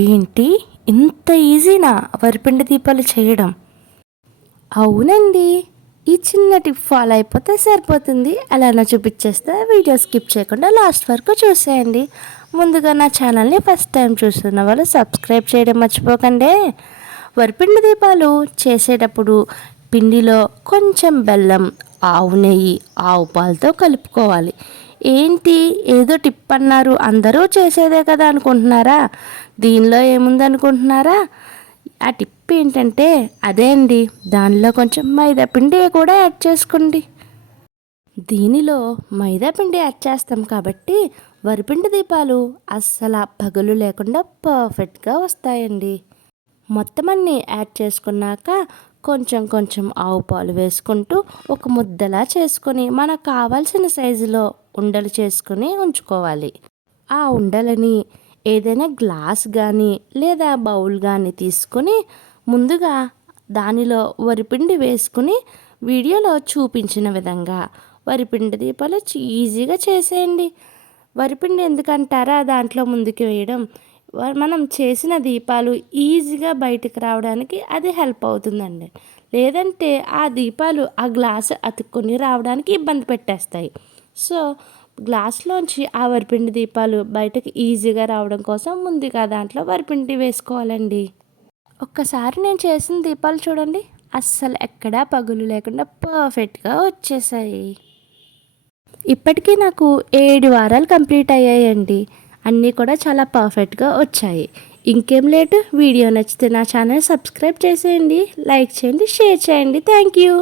ఏంటి, ఇంత ఈజీనా వరిపిండి దీపాలు చేయడం? అవునండి, ఈ చిన్న టిప్ ఫాలో అయిపోతే సరిపోతుంది. అలానే చూపించేస్తే వీడియో స్కిప్ చేయకుండా లాస్ట్ వరకు చూసేయండి. ముందుగా నా ఛానల్ని ఫస్ట్ టైం చూస్తున్న వాళ్ళు సబ్స్క్రైబ్ చేయడం మర్చిపోకండి. వరిపిండి దీపాలు చేసేటప్పుడు పిండిలో కొంచెం బెల్లం, ఆవు నెయ్యి, ఆవు పాలతో కలుపుకోవాలి. ఏంటి, ఏదో టిప్ అన్నారు, అందరూ చేసేదే కదా అనుకుంటున్నారా? దీనిలో ఏముంది అనుకుంటున్నారా? ఆ టిప్ ఏంటంటే అదే అండి, దానిలో కొంచెం మైదా పిండి కూడా యాడ్ చేసుకోండి. దీనిలో మైదా పిండి యాడ్ చేస్తాం కాబట్టి వరిపిండి దీపాలు అస్సలు పగులు లేకుండా పర్ఫెక్ట్గా వస్తాయండి. మొత్తం అన్నీ యాడ్ చేసుకున్నాక కొంచెం కొంచెం ఆవు పాలు వేసుకుంటూ ఒక ముద్దలా చేసుకొని మనకు కావాల్సిన సైజులో ఉండలు చేసుకుని ఉంచుకోవాలి. ఆ ఉండలని ఏదైనా గ్లాస్ కానీ లేదా బౌల్ కానీ తీసుకొని ముందుగా దానిలో వరిపిండి వేసుకుని వీడియోలో చూపించిన విధంగా వరిపిండి దీపాలు ఈజీగా చేసేయండి. వరిపిండి ఎందుకంటారా దాంట్లో ముందుకు వేయడం? మనం చేసిన దీపాలు ఈజీగా బయటకు రావడానికి అది హెల్ప్ అవుతుందండి. లేదంటే ఆ దీపాలు ఆ గ్లాసు అతుక్కొని రావడానికి ఇబ్బంది పెట్టేస్తాయి. సో గ్లాస్లోంచి ఆ వరిపిండి దీపాలు బయటకు ఈజీగా రావడం కోసం ముందుగా దాంట్లో వరిపిండి వేసుకోవాలండి. ఒక్కసారి నేను చేసిన దీపాలు చూడండి, అస్సలు ఎక్కడా పగులు లేకుండా పర్ఫెక్ట్గా వచ్చేసాయి. ఇప్పటికీ నాకు 7 వారాలు కంప్లీట్ అయ్యాయండి. అన్నీ కూడా చాలా పర్ఫెక్ట్గా వచ్చాయి. ఇంకేం లేటు, వీడియో నచ్చితే నా ఛానల్ సబ్స్క్రైబ్ చేసేయండి, లైక్ చేయండి, షేర్ చేయండి. Thank you.